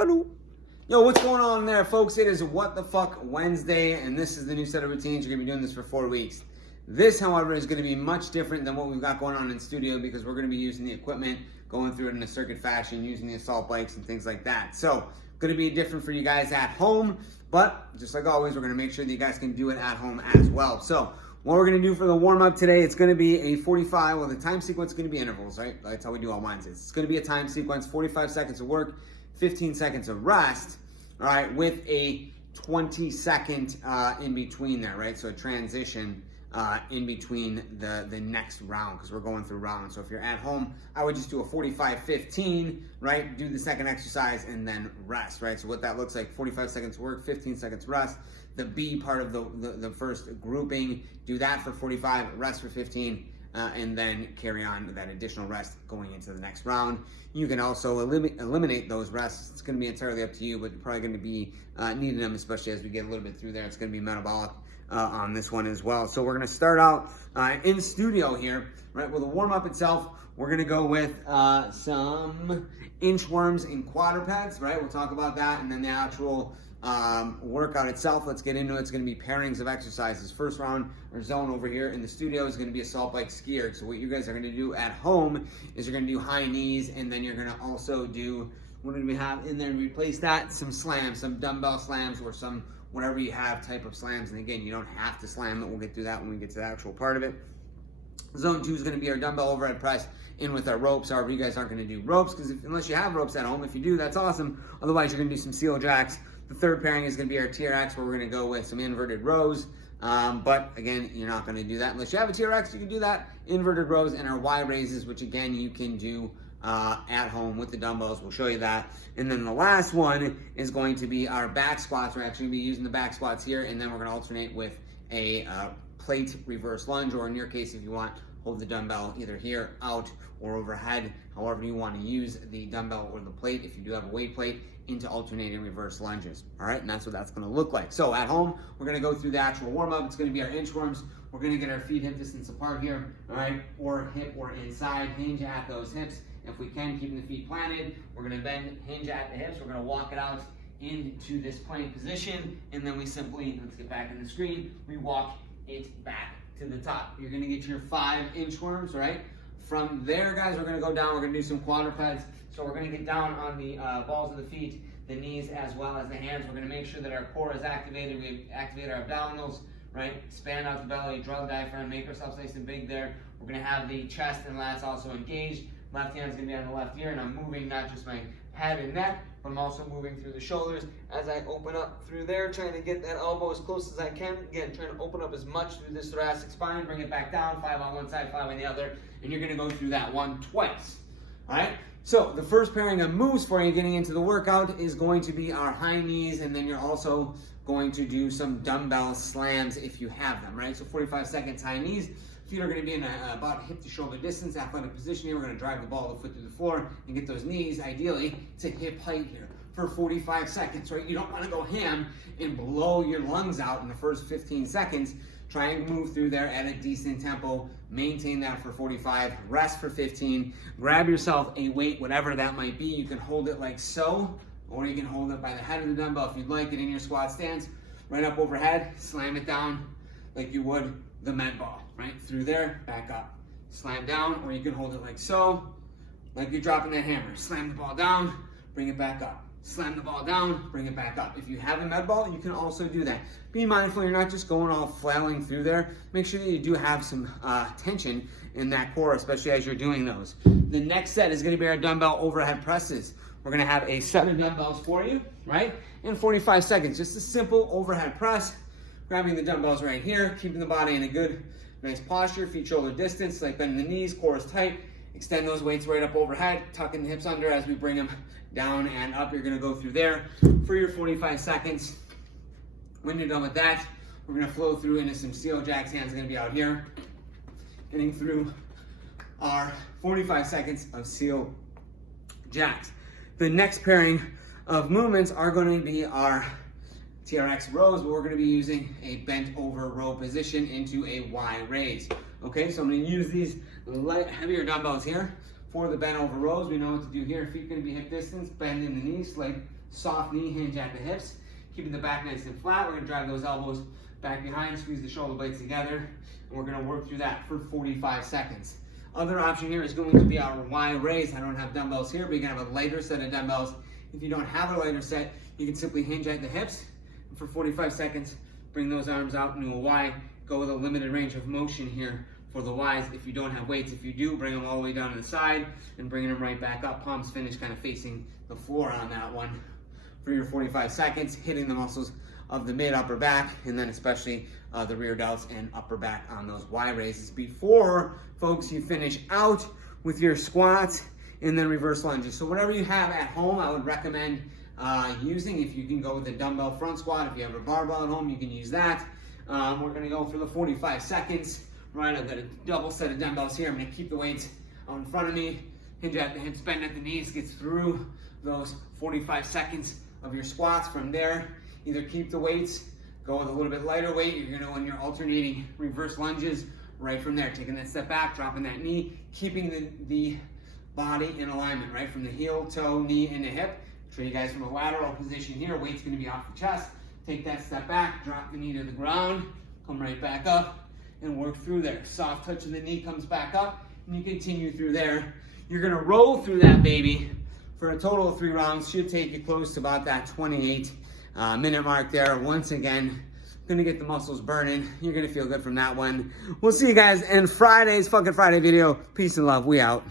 Yo, what's going on there, folks? It is What the Fuck Wednesday, and this is the new set of routines. You're going to be doing this for 4 weeks. This, however, is going to be much different than what we've got going on in studio because we're going to be using the equipment, going through it in a circuit fashion, using the assault bikes and things like that. So, going to be different for you guys at home, but just like always, we're going to make sure that you guys can do it at home as well. So, what we're going to do for the warm-up today, it's going to be a 45, well, the time sequence is going to be intervals, right? That's how we do all Wednesdays. It's going to be a time sequence, 45 seconds of work, 15 seconds of rest, all right, with a 20-second in between there, right? So a transition in between the next round because we're going through rounds. So if you're at home, I would just do a 45-15, right? Do the second exercise and then rest, right? So what that looks like, 45 seconds work, 15 seconds rest. The B part of the first grouping, do that for 45, rest for 15, and then carry on that additional rest going into the next round. You can also eliminate those rests. It's going to be entirely up to you, but you're probably going to be needing them, especially as we get a little bit through there. It's going to be metabolic on this one as well. So we're going to start out in studio here, right? With the warm-up itself, we're going to go with some inchworms and quadrapeds, right? We'll talk about that, and then the actual workout itself. Let's get into it. It's going to be pairings of exercises. First round or zone over here in the studio is going to be assault bike skier. So what you guys are going to do at home is you're going to do high knees, and then you're going to also do, what did we have in there? Replace that, some slams, some dumbbell slams, or some whatever you have type of slams. And again, you don't have to slam it. We'll get through that when we get to the actual part of it. Zone 2 is going to be our dumbbell overhead press in with our ropes. However, you guys aren't going to do ropes because unless you have ropes at home, if you do, that's awesome. Otherwise, you're going to do some seal jacks. The third pairing is going to be our TRX, where we're going to go with some inverted rows. But again, you're not going to do that unless you have a TRX. You can do that. Inverted rows and our Y raises, which again, you can do at home with the dumbbells. We'll show you that. And then the last one is going to be our back squats. We're actually going to be using the back squats here, and then we're going to alternate with a plate reverse lunge, or in your case, if you want, hold the dumbbell either here, out, or overhead, however you want to use the dumbbell or the plate, if you do have a weight plate, into alternating reverse lunges. All right, and that's what that's going to look like. So at home, we're going to go through the actual warm-up. It's going to be our inchworms. We're going to get our feet hip distance apart here, all right, or hip or inside, hinge at those hips. If we can, keeping the feet planted, we're going to bend, hinge at the hips. We're going to walk it out into this plank position, and then we simply, let's get back in the screen, we walk it back to the top. You're going to get your 5 inchworms, right? From there, guys, we're going to go down. We're going to do some quadrupeds. So we're going to get down on the balls of the feet, the knees, as well as the hands. We're going to make sure that our core is activated. We activate our abdominals, right? Expand out the belly, draw the diaphragm, make ourselves nice and big there. We're going to have the chest and lats also engaged. Left hand's going to be on the left ear, and I'm moving not just my head and neck, but I'm also moving through the shoulders as I open up through there, trying to get that elbow as close as I can. Again, trying to open up as much through this thoracic spine, bring it back down, 5 on one side, 5 on the other, and you're going to go through that one twice. All right? So the first pairing of moves for you getting into the workout is going to be our high knees, and then you're also going to do some dumbbell slams if you have them, right? So 45 seconds high knees. Feet are going to be in about hip to shoulder distance, athletic position here. We're going to drive the ball of the foot through the floor and get those knees, ideally, to hip height here for 45 seconds, right? You don't want to go ham and blow your lungs out in the first 15 seconds. Try and move through there at a decent tempo. Maintain that for 45, rest for 15. Grab yourself a weight, whatever that might be. You can hold it like so, or you can hold it by the head of the dumbbell if you'd like it in your squat stance. Right up overhead, slam it down like you would the med ball, right? Through there, back up. Slam down, or you can hold it like so, like you're dropping that hammer. Slam the ball down, bring it back up. Slam the ball down, bring it back up. If you have a med ball, you can also do that. Be mindful you're not just going all flailing through there. Make sure that you do have some tension in that core, especially as you're doing those. The next set is going to be our dumbbell overhead presses. We're going to have a set of dumbbells for you, right? In 45 seconds, just a simple overhead press. Grabbing the dumbbells right here, keeping the body in a good, nice posture, feet shoulder distance, like bending the knees, core is tight. Extend those weights right up overhead, tucking the hips under as we bring them down and up. You're going to go through there for your 45 seconds. When you're done with that, we're going to flow through into some seal jacks. Hands are going to be out here. Getting through our 45 seconds of seal jacks. The next pairing of movements are going to be our TRX rows, but we're going to be using a bent over row position into a Y raise. Okay, so I'm going to use these light, heavier dumbbells here For the bent over rows, we know what to do here. Feet gonna be hip distance, bend in the knees, like soft knee hinge at the hips. Keeping the back nice and flat. We're gonna drive those elbows back behind, squeeze the shoulder blades together, and we're gonna work through that for 45 seconds. Other option here is going to be our Y raise. I don't have dumbbells here, but you can have a lighter set of dumbbells. If you don't have a lighter set, you can simply hinge at the hips. And for 45 seconds, bring those arms out into a Y. Go with a limited range of motion here for the Ys if you don't have weights. If you do, bring them all the way down to the side and bringing them right back up. Palms finish kind of facing the floor on that one. For your 45 seconds, hitting the muscles of the mid upper back, and then especially the rear delts and upper back on those Y raises. Before, folks, you finish out with your squats and then reverse lunges. So whatever you have at home, I would recommend using. If you can go with a dumbbell front squat, if you have a barbell at home, you can use that. We're gonna go for the 45 seconds. Right, I've got a double set of dumbbells here. I'm gonna keep the weights out in front of me, hinge at the hips, bend at the knees, get through those 45 seconds of your squats. From there, either keep the weights, go with a little bit lighter weight. You're gonna, when you're alternating reverse lunges, right from there, taking that step back, dropping that knee, keeping the body in alignment, right? From the heel, toe, knee, and the hip. Show you guys from a lateral position here. Weight's gonna be off the chest. Take that step back, drop the knee to the ground, come right back up, and work through there. Soft touch of the knee comes back up, and you continue through there. You're gonna roll through that baby for a total of 3 rounds. Should take you close to about that 28 minute mark there. Once again, gonna get the muscles burning. You're gonna feel good from that one. We'll see you guys in Friday's fucking Friday video. Peace and love, we out.